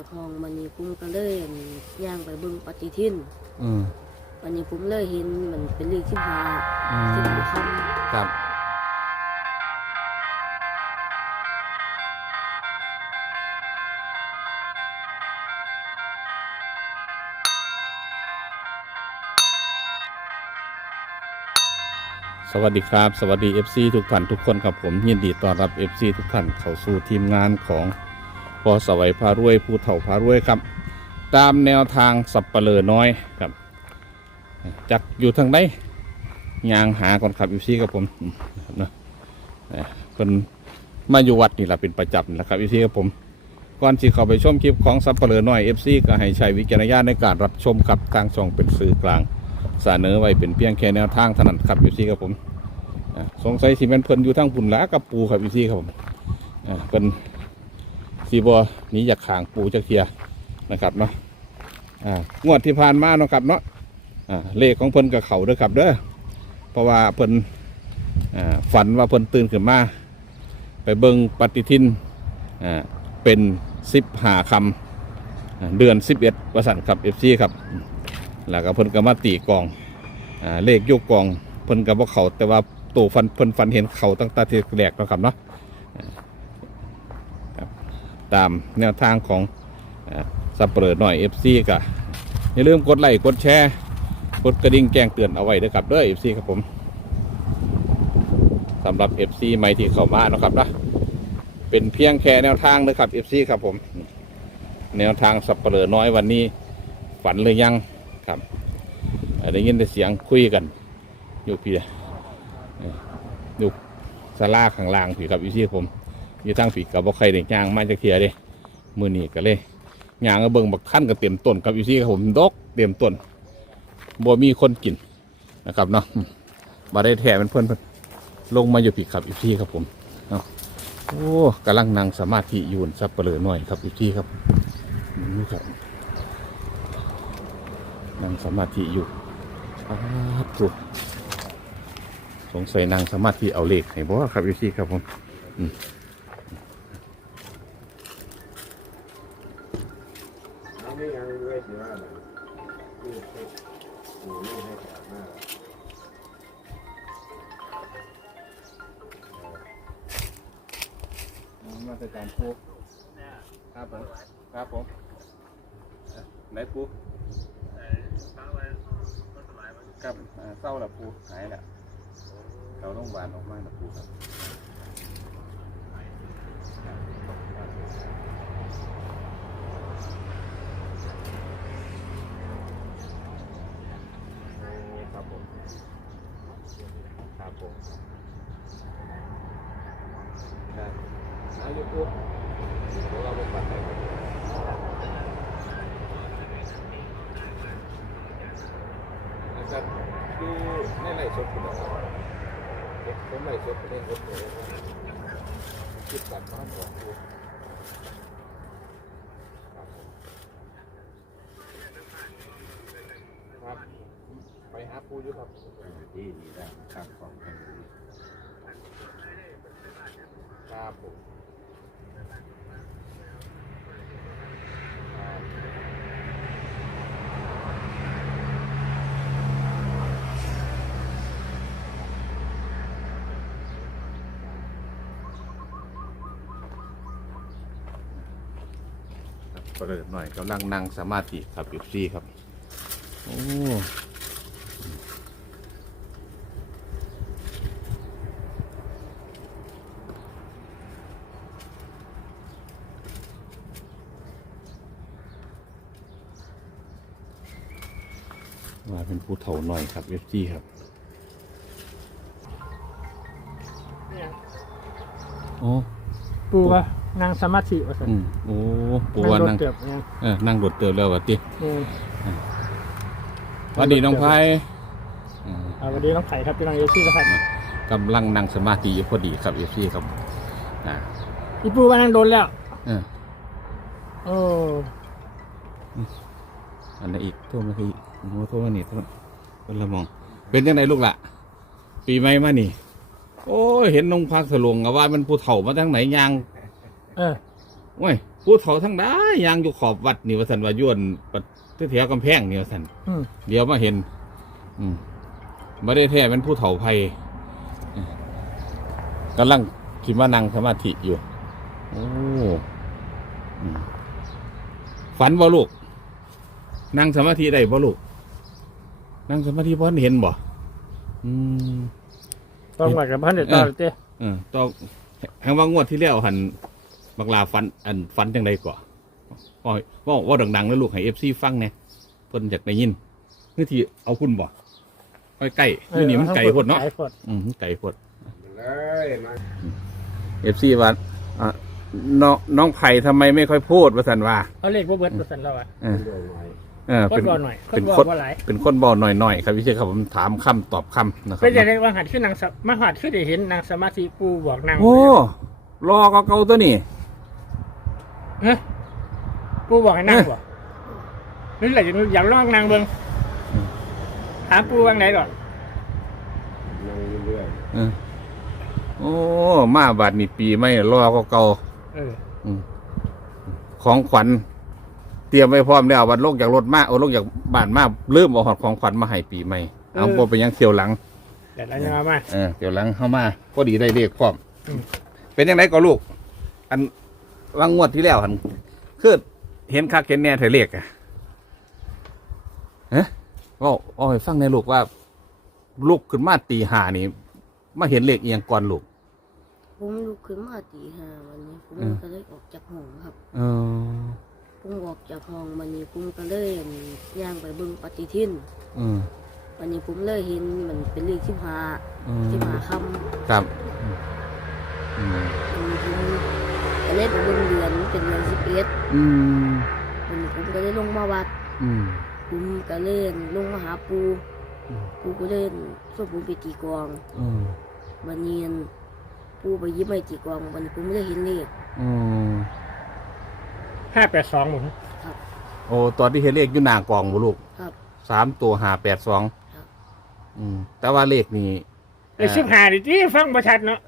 จากห้องมันนี้ผมก็เลยอั่นย่างไปเบิ่งปฏิทินอืมวันนี้ผมเลยเห็นมันเป็นเลขสิบห้าอืสิบมห้าคครับ สวัสดีครับ สวัสดี FC ทุกท่านทุกคนครับผมยินดีต้อนรับ FC ทุกท่านเข้าสู่ทีมงานของ พอสวัยพารวยผู้เฒ่าพารวยครับ ตามแนวทางสับเปลือน้อยครับจักอยู่ทางใดยางหาก่อนครับ FC ครับผมอืมนะครับเนาะเป็นมาอยู่วัดนี่แหละเป็นประจำนะครับ FC ครับผมก่อนที่เข้าไปชมคลิปของสับเปลือน้อย FC ก็ให้ใช้วิจารณญาณในการรับชมครับทางช่องเป็นสื่อกลางเสนอไว้เป็นเพียงแค่แนวทางเท่านั้นครับ FC ครับผมสงสัยสิแม่นเพิ่นอยู่ทางปุ่นลากับปูครับ FC ครับผมเพิ่น สีบอหนี้จากขางปูจักเทียนะครับเนาะอ่างวดที่ผ่านมาเนาะครับเนาะอ่าเลขของเพิ่นกับเขาเด้อครับเด้อเพราะว่าเพิ่นอ่าฝันว่าเพิ่นตื่นขึ้นมา ไปเบิ่งปฏิทินอ่าเป็นสิบหาคำเดือนสิบเอ็ดประสันครับเอฟซีครับแล้วก็เพิ่นก็มาตีกองอ่าเลขโยกกองเพิ่นก็บ่เขาแต่ว่าตัวฟันเพิ่นฟันเห็นเขาตั้งแต่ที่แรกเนาะครับเนาะ ตามแนวทางของสับเปลือหน่อย FC ก็อย่าลืมกดไลค์กดแชร์กดกระดิ่งแจ้งเตือนเอาไว้ด้วยครับเด้อ FC ครับผมสำหรับ FC ใหม่ที่เข้ามานะครับนะเป็นเพียงแค่แนวทางนะครับ FC ครับผม แนวทางสับเปลือน้อยวันนี้ ฝันหรือยังครับอ่าได้ยินแต่เสียงคุยกัน อยู่พี่อยู่สลาข้างล่างผีครับอยู่ที่ผม อยู่ทางผีกับบ่ใครได้ย่างมาจากเทียเด้มือนี้ก็เลยย่างก็เบิ่งบักขั้นก็เต็มต้นครับอยู่ที่ครับผมดกเต็มต้นบ่มีคนกินนะครับเนาะมบ่ได้แถมันเพิ่นเพิ่นลงมาอยู่ผีครับอยู่ที่ครับผมเนาะโอ้กำลังนั่งสมาธิอยู่สับเปลือหน่อยครับอยู่ที่ครับนี่ครับนั่งสมาธิอยู่ครับถูกสงสัยนั่งสมาธิเอาเลขให้บ่ครับอยู่ที่ครับผมอืม นนี้ยังไม่ถือว่าอะไรนี่ให้นี่ให้แถบหน้ามาตรการปูครับผม ครับผม ไหนปูครับเศร้าละปูหายละเราต้องหวานออกมาละปูครับผมครับ ผมครับอายุปูเดี๋ยวเราไปปัดให้ครับนะครับดูในไร่สดคุณนะครับผมไร่สดเล่นรถเลยคิดกันมาบอกปูครับผมครับไป หาปูอยู่ครับที่ดีได้ข้างของคนดีครับผมเปิดหน่อยกำลังนั่งสมาธิครับอยู่ซี่ครับ โอ้ มาเป็นผู้เฒ่าหน่อยครับเอฟซีครับโอ้ปูว่านางสมาธิว่าสันอืมโอ้ปูนั่ว่างรถนั่งเกือบเนี่ยเออนั่งรถเติมแล้ววะติเออสวัสดีน้องไพอืมเอาวันนี้น้องไข่ครับพี่น้องเอซี่นะครับกำลังนั่งสมาธิอยู่พอดีครับเอฟซีครับอ่าอีปูว่านางโดนแล้วเออโอ้ อันไหนอีกโทษมาคืออีก โอ้โหโทษมานี่โทษคนละมอง เป็นยังไงลูกล่ะปีใหม่มานี่ โอ้ยเห็นนงพักถลวงอะว่ามันผู้เฒ่ามาทางไหนยางเออโอ้ยผู้ผู้เฒ่าทั้งได้ยางอยู่ขอบวัดนี่ว่าสันว่าย้วนปัดแถวกำแพงนี่ว่าสันอืมเดี๋ยวมาเห็น อืมไม่ได้แท้เป็นผู้เฒ่าไพอืมกำลังคิดว่านั่งสมาธิอยู่ โอ้อืมฝันบ่ลูก นั่งสมาธิได้บ่ลูก นั่งสมาธิบ่เห็นบ่อืมต้องมากับพันเด็ดต่อเต้เออต่อแห่งว่างวดที่แล้วหันบักลาฟันอันฟันจังใดก่อว่าว่าว่าดังๆแล้วลูกให้เอฟซีฟังเนี่ยเพิ่นอยากได้ยินนี่ที่เอาคุณบ่ไปไก่นี่นี่มันไก่พดเนาะไก่พดอืมมันไก่พดเลยมาเอฟซีว่าอะน้องน้องไผ่ทำไมไม่ค่อยพูดว่าสันว่าเอาเลขบ่เบิดบ่ซั่นแล้วอะเออเดี๋ยวหน่อย เออคเป็นนบ่หน่อยคเป็นนบ่คนบ่หลายเป็นคนบอกหน่อยๆครับพี่เชษครับผมถามคำตอบคำนะครับเป็นจังได๋ว่าหัดคือนางสมาหัดคือได้เห็นนางสมาธิปูบอกนางโอ้รอก็เก่าตัวนี่ฮะปูบอกให้นั่งบ่นี่แหละอยากลองนางเบิ่งถามปูว่าไงก่อนนั่งเรื่อยเออโอ้มาบาดนี่ปีไม่รอก็เก่าเอออืมของขวัญ เตรียมไว้พร้อมแล้ววันโลกจากรถมาเอาโลกจากบ้านมาลืมเอาหอดของขวัญมาให้ปีใหม่เอาบ่ไปยังเที่ยวหลังเดี๋ยวเราจะมามา เออเที่ยวหลังเข้ามาพอดีได้เลขพร้อมอืม เป็นยังไงก็ลูก อันวางงวดที่แล้วหันคือเห็นคักเห็นแน่เถอะเลขอะฮะว่าเอาให้ฟังในอยลูกว่า ลูกขึ้นมาตีหานี่มาเห็นเลขเอียงก่อนลูก ผมลุกขึ้นมาตีห้าวันนี้ผมอืม ก็เลยออกจากห้องครับ เออ ผมออกจากห้องวันนี้ผมก็เลยย่างไปเบิ่งปฏิทินอืมวันนี้ผมเลยเห็นมันเป็นเลขสิบห้าอืมสิบห้าคครับอืมำวันนี้ผมก็เลยไปเบิ่งเดือนเป็นเดือนสิบเอ็ดอืมวันนี้ผมก็เลยลงมาวัดอืม ผมก็เล่นลงมาหาปูอืม ปูก็เล่นส่วนผมไปตีกลองอืมวันนี้ปูไปหยิบไม่ตีกลองวันนี้ผมไม่ได้เห็นเลขอืม ห้าแปดสองหมดโอ้ตอนที่เห็นเลขอยู่หน้ากล่องบ่ลูกครับ สามตัวหาแปดสองครับ อืมแต่ว่าเลขนี่ไอ้สิบห้าดิที่ฟังประชัดเนาะ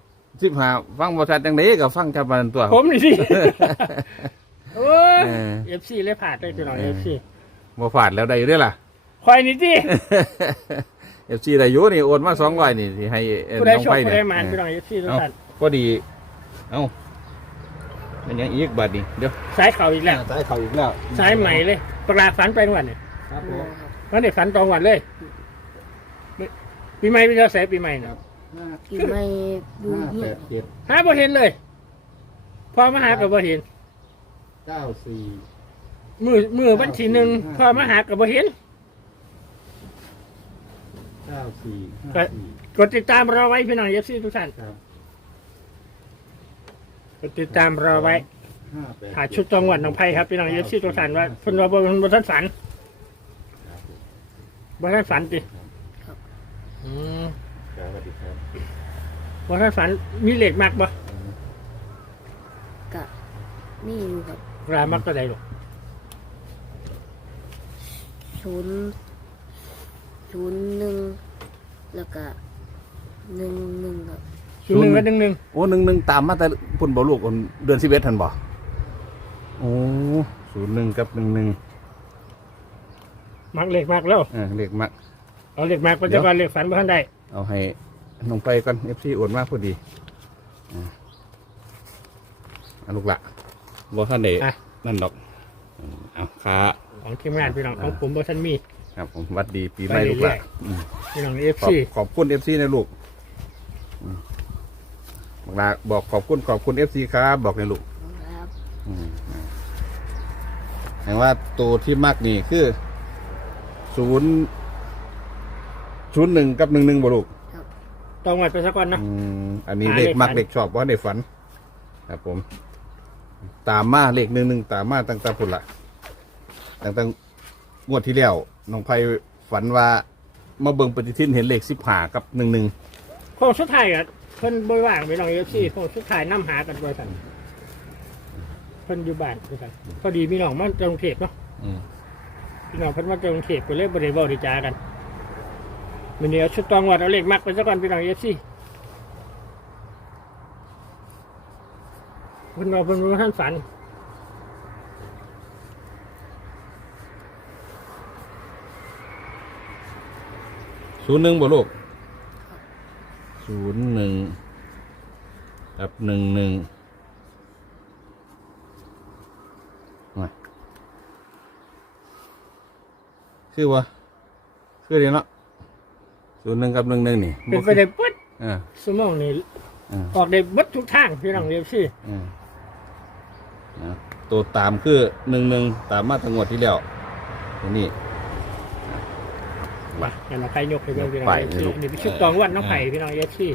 สิบหาฟังบริษัทจังไดก็ฟังจับมันตัว ผมนี่สิโอ้ยเออเอฟซีเลยผ่านได้พี่น้องเอฟซีบ่ฝาดแล้วได้อยู่เด้อล่ะ คอยนี่ที่เอฟซีได้อยู่นี่โอนมาสองร้อยนี่ที่ให้เอ่อผู้ใดน้องโชคไฟผู้เนี่ใดย หมานพี่น้องเอฟซีทุกเอ้าท่านก็ดี เอ้า เป็นหยังอีกบัดนี้เดี๋ยวสายเข่าอีกแล้ว สายเขาอีกแล้วสายใหม่เลย ประกาศฝันไปทุกวันเนี่ยครับผมครับวันเด็กฝันตรงวันเลย ปีใหม่พี่เจ้าแสปีใหม่เนาะกินไม่ดูห้าเงีแปยดเจ็ดหาบ่เห็นเลย พอมาหากับบ่เห็นเก้าสี่มือมือวันที่หนึ่งพอมาหากับบ่เห็นเก้าสี่ก็กดติดตามเราไว้พี่น้องเอฟซีทุกท่านครับ กดติดตามเราไว้ห้าแปดหาชุดจังหวัดหนองไผ่ครับพี่น้องเอฟซีทุกท่านว่าเพิ่นว่าบ่เพิ่นบ่ทันฝันบ่ทันฝันติอืมสวัสดีครับบ่ทันฝันมีเหล็กมากบ่กะนี่อยู่ครับรามักตัวใดลูกศูนย์ศูนย์หนึ่งแล้วก็หนึ่งหนึ่งครับ ศูนย์หนึ่งกับหนึ่งหนึ่งโอ้หนึ่งหนึ่งตามมาแต่พุ่นบ่ลูกเดือนสิบเอ็ดทันบ่โอ้ศูนย์หนึ่งกับหนึ่งหนึ่งมักเหล็กมากแล้ว เออเลขมัก เอาเหล็กมากปัจจุบันเหล็กฝันบ่ทันได้เอาให้น้องไปก่อนเอฟซีโอนมากพอดีอ่าเอาลูกละบ่ท่านเดอะนั่นดอกอืมเอาค่ะของทีมงานพี่น้องของผมบ่ทันมี ครับผมหวัดดีปีใหม่ไปเรื่ลูอยๆกละอืมพี่น้องเอฟขอบซีขอบคุณเอฟซีนะลูกอืมบอก ลาบอกขอบคุณขอบคุณเอฟซีครับ บอกในลูกครับอืมแห่งว่าตัวที่มากนี่คือศูนย์ศูนย์หนึ่งกับหนึ่งหนึ่งบ่ลูกต้องไว้ไปสักก่อนเนาะอืมอันนี้หาเลขเลขมักฝัน เลขชอบว่าในฝัน ครับผม ตามมาเลขหนึ่งหนึ่งตามมาตั้งแต่พุ่นละตั้งแต่งวดที่แล้วน้องไพฝันว่ามาเบิ่งปฏิทินเห็นเลขสิบหากับหนึ่งหนึ่ง โค้งสุดท้ายก็เคนบ่ว่างไปน้องเอฟซีโคสุดท้ายน้ำหากันบว้สันเพิ่นอยู่บ้ากันพอดีมีน้องมาจากกรุงเทพเนาะมพี่น้องเพิ่นมาจากงเทพไปเลยบริด้เว้าได้จากันมันเดียวชุดตองวัดเอาเล็กมักไปซะก่อนพี่น้องเอฟซีเพิ่นว่าเป็นบ่ทันสันศูนย์หนึ่งบ่ลูก ศูนย์หนึ่งกับหนึ่งหนึ่งมาคือวะคือเดียวเนาะศูนย์หนึ่งกับหนึ่งหนึ่งนี่เป็นไปได้ปึ๊ดอ่าสมองนี่อ่าออกได้เบัดทุกทางพี่น้องเอฟซีอ่าอ่าตัวตามคือหนึ่งหนึ่งตามมาตั้งงวดที่แล้วตั วนี้มาอย่างน้องไผ่ยกไปเลยพี่น้องไปเอฟซีลูก นี่เป็นชุดตองวันน้องไผ่พี่น้องเอฟซี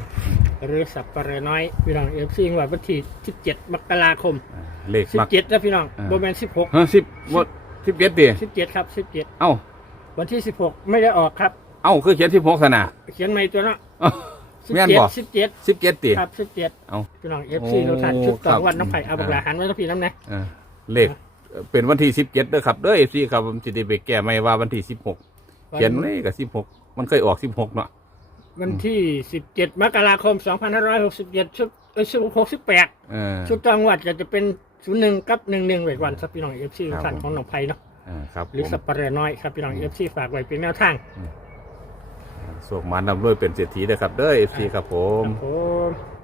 หรือสับปะเรอน้อยพี่น้องเอฟซีวันที่17มกราคมอ่าเลขมัก17นะพี่น้องอ่า โบแมน16ฮะสิบวดสิบเจ็ดดิ17ครับ17เอ้า วันที่16ไม่ได้ออกครับ เอ้าคือเขียนสิบหกสนะเขียนใหม่ตัวเนาะเอ้าแม่นบ่17สิบเจ็ดดิ17ครับ17เอ้าพี่น้องเอฟซีทุกท่านชุดตครัอบงวันน้องไผ่เอาบักหลาหันไว้แล้วพี่น้ำนะอ่าเลขเอ่อเป็นวันที่สิบเจ็ดเด้อครับเด้อเอฟซีครับผมจะได้ไปแก้ไม่ว่าวันที่สิบหก เขียนไว้กับสิบหกมันเคยออกสิบหกเนาะวันที่17มกราคม2567ชุดเอ้ย68เออชุดจังหวัดก็จะเป็น01กับ11เวทวันครับพี่น้องเอฟซีครับท่านของหนองไผ่เนาะอ่าครับหรือผม สับปะเรอน้อยครับพี่น้องเอฟซีฝากไว้เป็นแนวทางสวกหมานำด้วยเป็นเศรษฐีเด้อครับเด้อเอฟซีครับผมครับผม